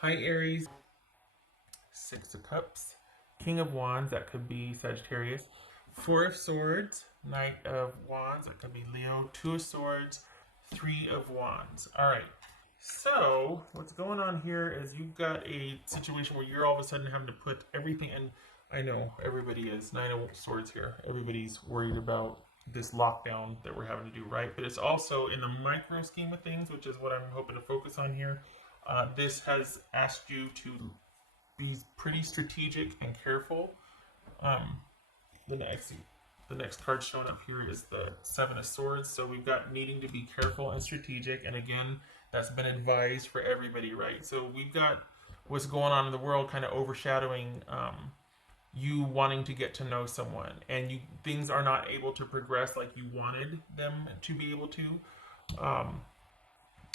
Hi Aries, Six of Cups, King of Wands, that could be Sagittarius, Four of Swords, Knight of Wands, that could be Leo, Two of Swords, Three of Wands. All right. So what's going on here is you've got a situation where you're all of a sudden having to put everything in. I know everybody is Nine of Swords here. Everybody's worried about this lockdown that we're having to do, right? But it's also in the micro scheme of things, which is what I'm hoping to focus on here. This has asked you to be pretty strategic and careful. Um, the next the next card showing up here is the Seven of Swords. So we've got needing to be careful and strategic, and again, that's been advised for everybody, right? So we've got what's going on in the world kind of overshadowing you wanting to get to know someone, and you things are not able to progress like you wanted them to be able to. Um,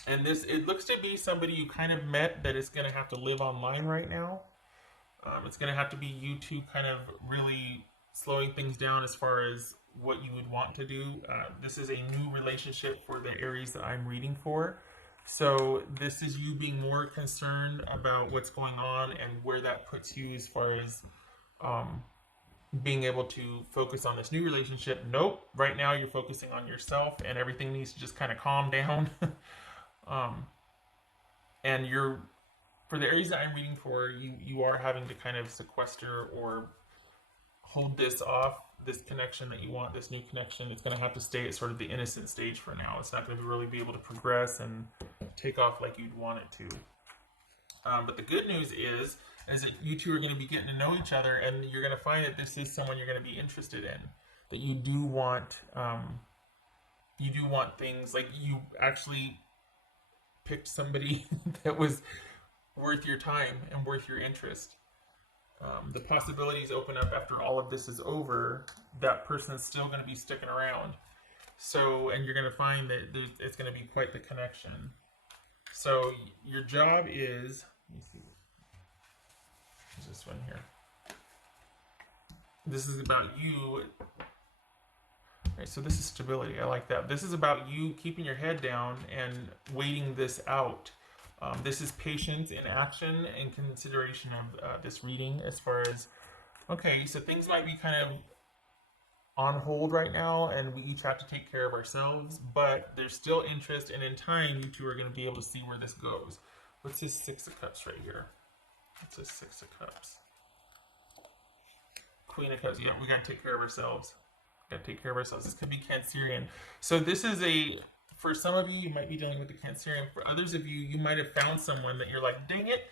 and this it looks to be somebody you kind of met that is going to have to live online right now. It's going to have to be you two kind of really slowing things down as far as what you would want to do. This is a new relationship for the Aries that I'm reading for. So this is you being more concerned about what's going on and where that puts you as far as um, being able to focus on this new relationship. Nope, right now you're focusing on yourself and everything needs to just kind of calm down. um, and you're for the Aries that I'm reading for, you are having to kind of sequester or hold this off, this connection that you want, this new connection. It's going to have to stay at sort of the innocent stage for now. It's not going to really be able to progress and take off like you'd want it to. But the good news is that you two are going to be getting to know each other, and you're going to find that this is someone you're going to be interested in. That you do want things like you actually picked somebody that was worth your time and worth your interest. The possibilities open up after all of this is over. That person is still going to be sticking around. So, and you're going to find that it's going to be quite the connection. So, your job is. Let me see. There's this one here. This is about you. Right, so this is stability. I like that. This is about you keeping your head down and waiting this out. This is patience in action and consideration of this reading as far as, okay, so things might be kind of on hold right now and we each have to take care of ourselves, but there's still interest, and in time you two are going to be able to see where this goes. What's this Six of Cups right here? What's this Six of Cups? Queen of Cups. Yeah, we got to take care of ourselves. Got to take care of ourselves. This could be Cancerian. So this is for some of you, you might be dealing with the Cancerian. For others of you, you might have found someone that you're like, dang it.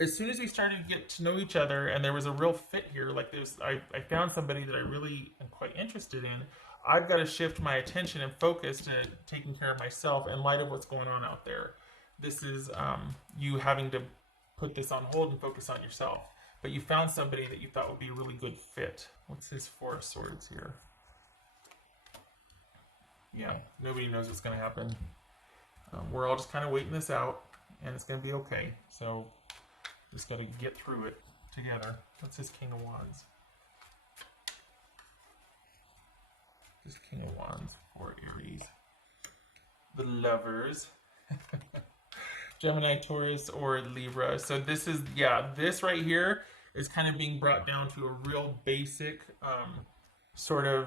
As soon as we started to get to know each other and there was a real fit here, like I found somebody that I really am quite interested in. I've got to shift my attention and focus to taking care of myself in light of what's going on out there. This is you having to put this on hold and focus on yourself. But you found somebody that you thought would be a really good fit. What's this Four of Swords here? Yeah, nobody knows what's going to happen. We're all just kind of waiting this out, and it's going to be okay. So, just got to get through it together. What's this King of Wands? This King of Wands for Aries. The Lovers. Gemini, Taurus, or Libra. So this is, yeah, this right here is kind of being brought down to a real basic sort of,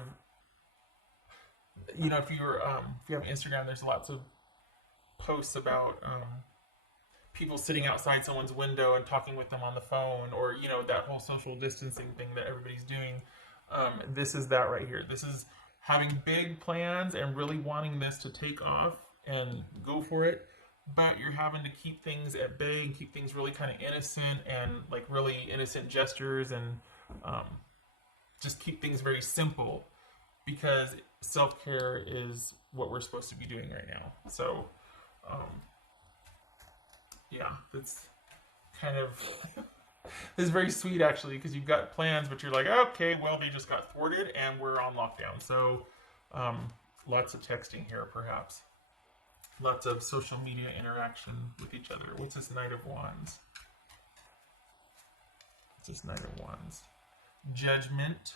if you have Instagram, there's lots of posts about people sitting outside someone's window and talking with them on the phone, or that whole social distancing thing that everybody's doing. This is that right here. This is having big plans and really wanting this to take off and go for it, but you're having to keep things at bay and keep things really kind of innocent and like really innocent gestures, and just keep things very simple, because self-care is what we're supposed to be doing right now. So yeah, that's kind of this is very sweet actually, because you've got plans but you're like, okay, well, they just got thwarted and we're on lockdown. So lots of texting here, perhaps lots of social media interaction with each other. What's this Knight of Wands? What's this Knight of Wands? Judgment.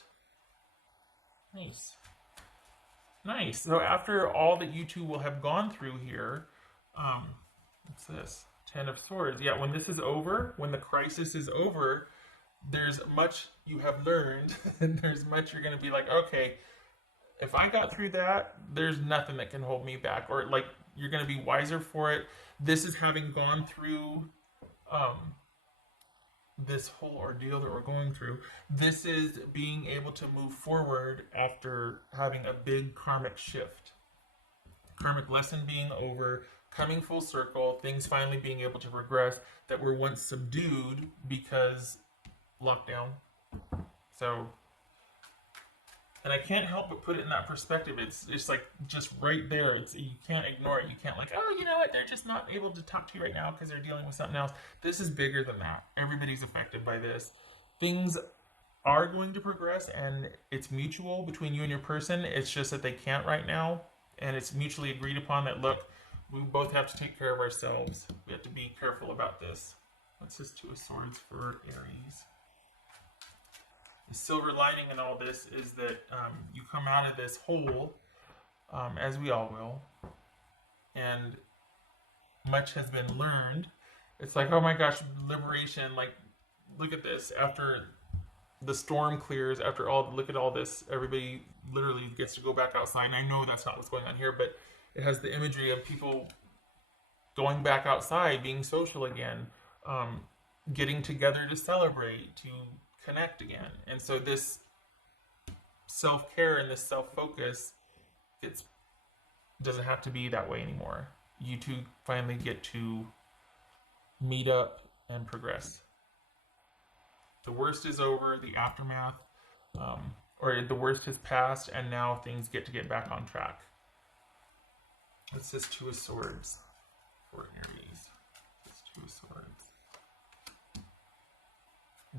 Nice. So after all that you two will have gone through here, what's this? Ten of Swords. Yeah, when this is over, when the crisis is over, there's much you have learned, and there's much you're going to be like, okay, if I got through that, there's nothing that can hold me back. Or like, you're going to be wiser for it. This is having gone through um, this whole ordeal that we're going through. This is being able to move forward after having a big karmic shift. Karmic lesson being over, coming full circle, things finally being able to progress that were once subdued because lockdown. So, and I can't help but put it in that perspective. It's like just right there. It's, you can't ignore it. You can't like, oh, you know what? They're just not able to talk to you right now because they're dealing with something else. This is bigger than that. Everybody's affected by this. Things are going to progress, and it's mutual between you and your person. It's just that they can't right now, and it's mutually agreed upon that, look, we both have to take care of ourselves. We have to be careful about this. What's this Two of Swords for Aries? The silver lining in all this is that you come out of this hole, as we all will, and much has been learned. It's like, oh my gosh, liberation. Like, look at this. After the storm clears, after all, look at all this, everybody literally gets to go back outside. And I know that's not what's going on here, but it has the imagery of people going back outside, being social again, getting together to celebrate, to connect again. And so this self-care and this self-focus, it doesn't have to be that way anymore. You two finally get to meet up and progress. The worst is over, the aftermath, or the worst has passed, and now things get back on track. What's this Two of Swords for Aries? This Two of Swords.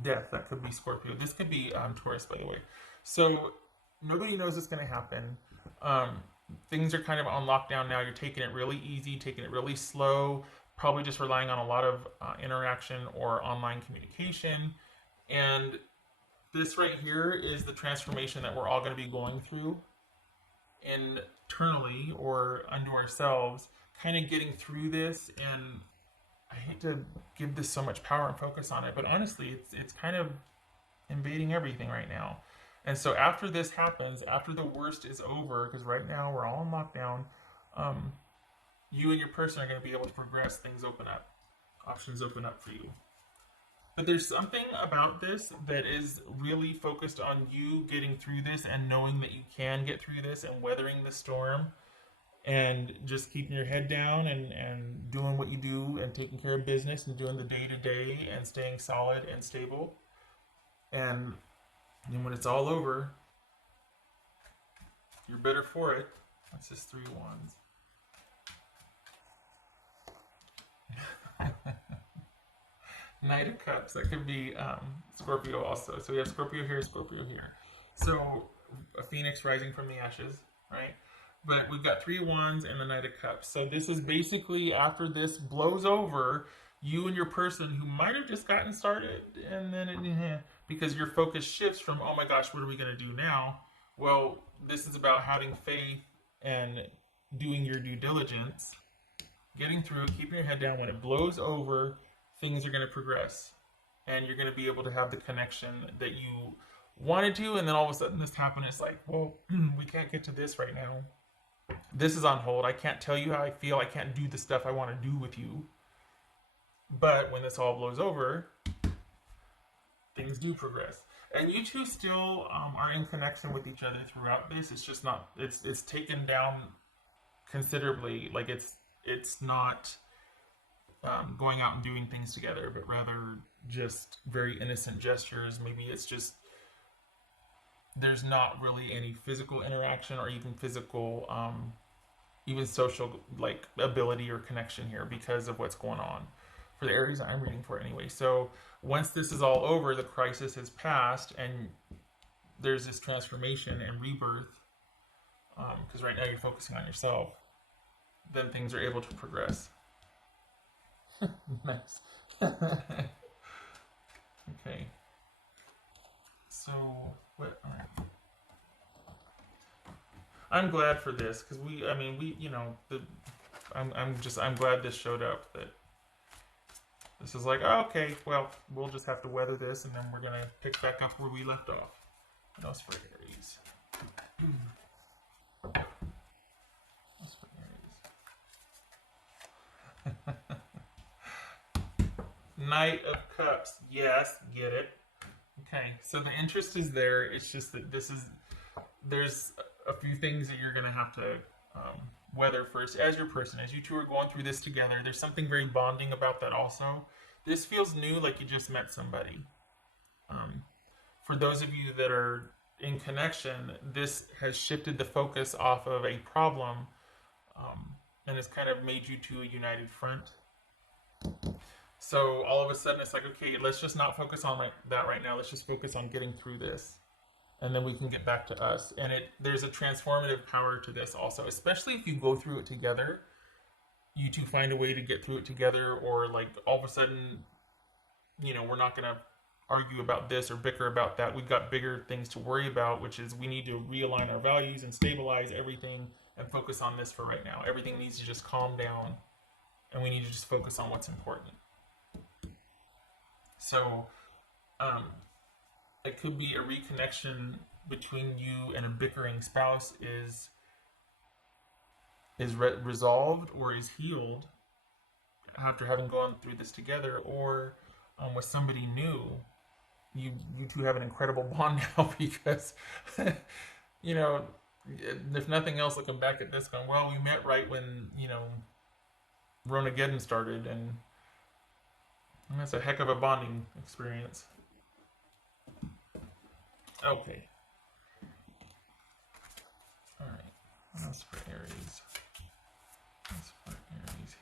Death. That could be Scorpio. This could be Taurus, by the way. So nobody knows what's going to happen. Things are kind of on lockdown now. You're taking it really easy, taking it really slow, probably just relying on a lot of interaction or online communication. And this right here is the transformation that we're all going to be going through internally or unto ourselves, kind of getting through this. And I hate to give this so much power and focus on it, but honestly, it's kind of invading everything right now. And so after this happens, after the worst is over, because right now we're all in lockdown, you and your person are going to be able to progress. Things open up. Options open up for you. But there's something about this that is really focused on you getting through this and knowing that you can get through this and weathering the storm and just keeping your head down and doing what you do and taking care of business and doing the day-to-day and staying solid and stable. And then when it's all over, you're better for it. That's just 3 of Wands. Knight of Cups. That could be Scorpio also. So we have Scorpio here, Scorpio here. So a phoenix rising from the ashes, right? But we've got 3 of Wands and the Knight of Cups. So this is basically, after this blows over, you and your person who might have just gotten started, and then because your focus shifts from, oh my gosh, what are we going to do now? Well, this is about having faith and doing your due diligence, getting through, keeping your head down. When it blows over, things are going to progress, and you're going to be able to have the connection that you wanted to. And then all of a sudden this happened. It's like, well, we can't get to this right now. This is on hold. I can't tell you how I feel. I can't do the stuff I want to do with you. But when this all blows over, things do progress. And you two still are in connection with each other throughout this. It's just not, it's taken down considerably. Like it's not going out and doing things together, but rather just very innocent gestures. Maybe it's just, there's not really any physical interaction or even physical, even social like ability or connection here because of what's going on. For the Aries I'm reading for anyway. So once this is all over, the crisis has passed, and there's this transformation and rebirth, because right now you're focusing on yourself, then things are able to progress. Nice. Okay. So what? All right. I'm glad for this because I'm glad this showed up, that This is like, oh, okay, well, we'll just have to weather this, and then we're going to pick back up where we left off. What else for Aries? What else for Aries? Knight of Cups. Yes, get it. Okay, so the interest is there. It's just that there's a few things that you're going to have to weather first as your person. As you two are going through this together, there's something very bonding about that also. This feels new, like you just met somebody. Um, for those of you that are in connection, this has shifted the focus off of a problem, and has kind of made you two a united front. So all of a sudden it's like, okay, let's just not focus on like that right now. Let's just focus on getting through this. And then we can get back to us. And there's a transformative power to this also, especially if you go through it together. You two find a way to get through it together, or like all of a sudden, we're not gonna argue about this or bicker about that. We've got bigger things to worry about, which is we need to realign our values and stabilize everything and focus on this for right now. Everything needs to just calm down, and we need to just focus on what's important. So, it could be a reconnection between you and a bickering spouse is resolved or is healed after having gone through this together, or with somebody new. You two have an incredible bond now because, if nothing else, looking back at this, going, well, we met right when Ronageddon started, and that's a heck of a bonding experience. Okay. All right. What else for Aries? What's for Aries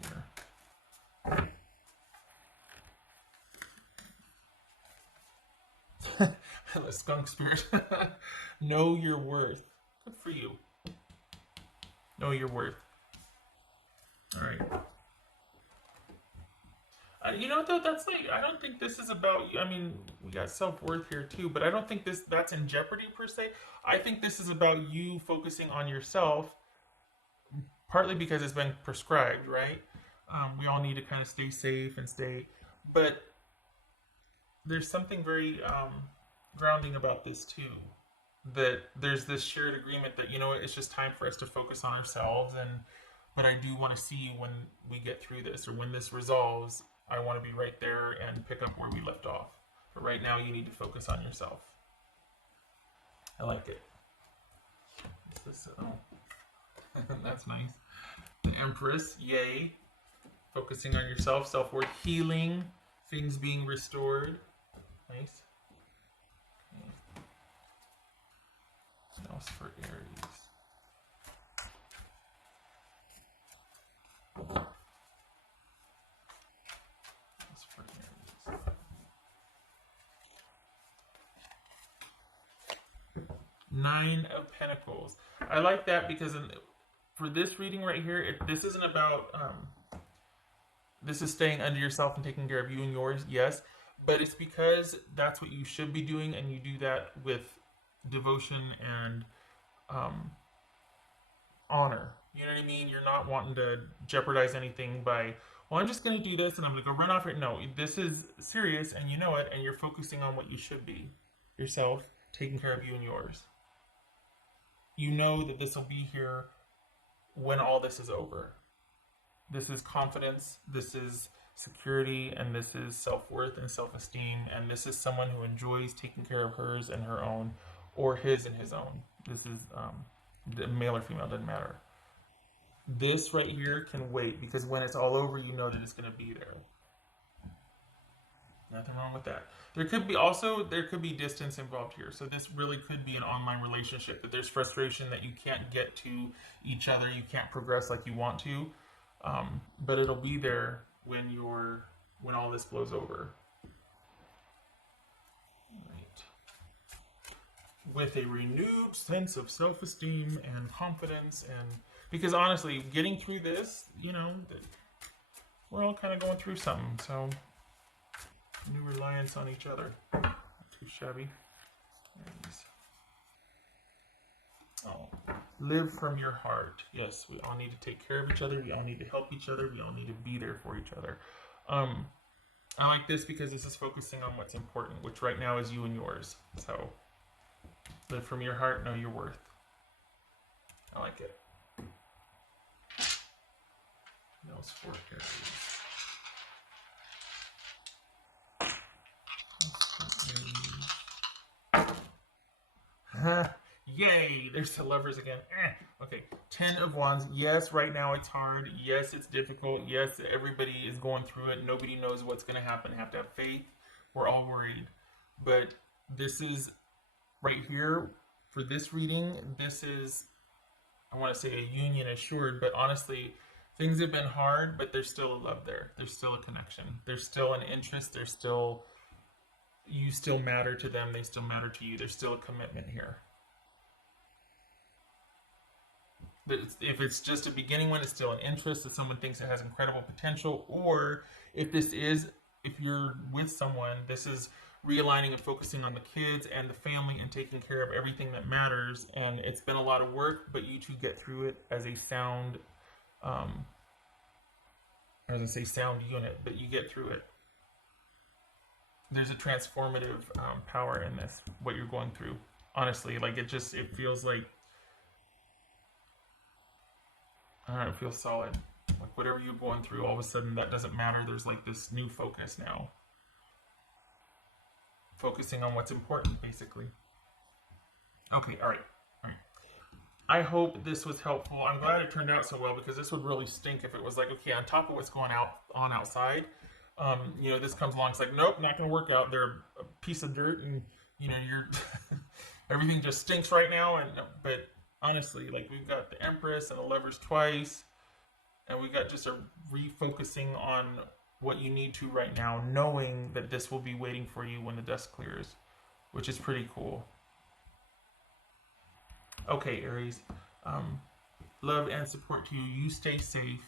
here? The skunk spirit. Know your worth. Good for you. Know your worth. All right. You know what though? That's like, I don't think this is about. I mean, we got self-worth here too, but I don't think that's in jeopardy per se. I think this is about you focusing on yourself, partly because it's been prescribed, right? We all need to kind of stay safe and but there's something very grounding about this too. That there's this shared agreement that it's just time for us to focus on ourselves, but I do want to see you when we get through this, or when this resolves. I want to be right there and pick up where we left off. But right now, you need to focus on yourself. I like it. Oh, that's nice. The Empress, yay. Focusing on yourself, self-worth, healing, things being restored. Nice. Okay. What else for Aries? Nine of Pentacles. I like that because for this reading right here, this isn't about this is staying under yourself and taking care of you and yours, yes, but it's because that's what you should be doing, and you do that with devotion and honor. You know what I mean? You're not wanting to jeopardize anything by, well, I'm just going to do this and I'm going to go run off here. No, this is serious, and you know it, and you're focusing on what you should be. Yourself, taking care of you and yours. You know that this will be here when all this is over. This is confidence, this is security, and this is self-worth and self-esteem, and this is someone who enjoys taking care of hers and her own, or his and his own. This is male or female, doesn't matter. This right here can wait, because when it's all over, you know that it's going to be there. Nothing wrong with that. There could be distance involved here. So this really could be an online relationship, that there's frustration that you can't get to each other, you can't progress like you want to, but it'll be there when all this blows over. Right. With a renewed sense of self-esteem and confidence, and because honestly, getting through this, we're all kind of going through something, so new reliance on each other. Not too shabby. Oh, live from your heart. Yes, we all need to take care of each other. We all need to help each other. We all need to be there for each other. I like this because this is focusing on what's important, which right now is you and yours. So live from your heart, know your worth. I like it. Nose for Aries. Yay! There's the lovers again. Okay, 10 of Wands. Yes, right now it's hard. Yes, it's difficult. Yes, everybody is going through it. Nobody knows what's going to happen. Have to have faith. We're all worried. But this is right here for this reading. This is, I want to say, a union assured, but honestly, things have been hard, but there's still a love there. There's still a connection. There's still an interest. There's still, you still matter to them. They still matter to you. There's still a commitment here. If it's just a beginning one, it's still an interest that someone thinks it has incredible potential. Or if this is, if you're with someone, this is realigning and focusing on the kids and the family and taking care of everything that matters. And it's been a lot of work, but you two get through it as a sound, I was gonna say sound unit, but you get through it. There's a transformative power in this, what you're going through. Honestly, like it feels like, I don't know, it feels solid. Like whatever you're going through, all of a sudden that doesn't matter. There's like this new focus now. Focusing on what's important, basically. Okay, all right. All right. I hope this was helpful. I'm glad it turned out so well because this would really stink if it was like, okay, on top of what's going on outside, this comes along. It's like, nope, not going to work out. They're a piece of dirt, and you're everything just stinks right now. But honestly, like we've got the Empress and the Lovers twice, and we got just a refocusing on what you need to right now, knowing that this will be waiting for you when the dust clears, which is pretty cool. Okay, Aries. Love and support to you. You stay safe.